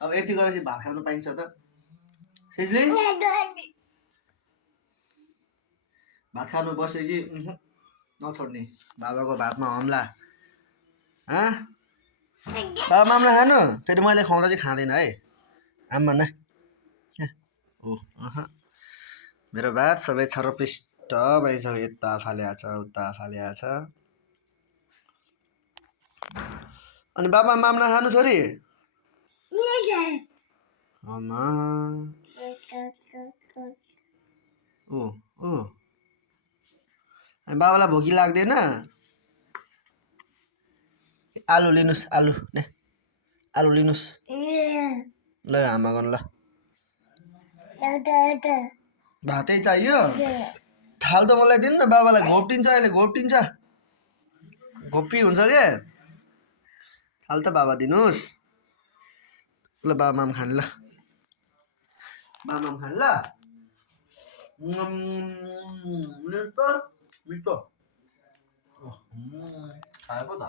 अब यति गरेपछि भात खानु पाइन्छ त सिजली भात खानु बस्यो कि नछोड्ने बाबाको भातमा हमला बाबा मामला खानु फेरि मैले खुवाउँदा चाहिँ खाँदैन है आम्मा न मेरो भात सबै छरपिष्ट भइसक्यो यता फाल्या छ उता फाल्या छ अनि बाबा मामला खानु छोरी आमा अनि बाबालाई भोकी लाग्दैन आलु लिनुस् आलु ने आलु लिनुस् ल आमा गर्नु ल भातै चाहियो थाल त मलाई दिनु न बाबालाई घोप्टिन्छ अहिले घोप्टिन्छ घोप्पी हुन्छ के थाल त बाबा दिनुहोस् ल बाबा माम खाने ल बाबा माम खाने ल मिठो खायो पो त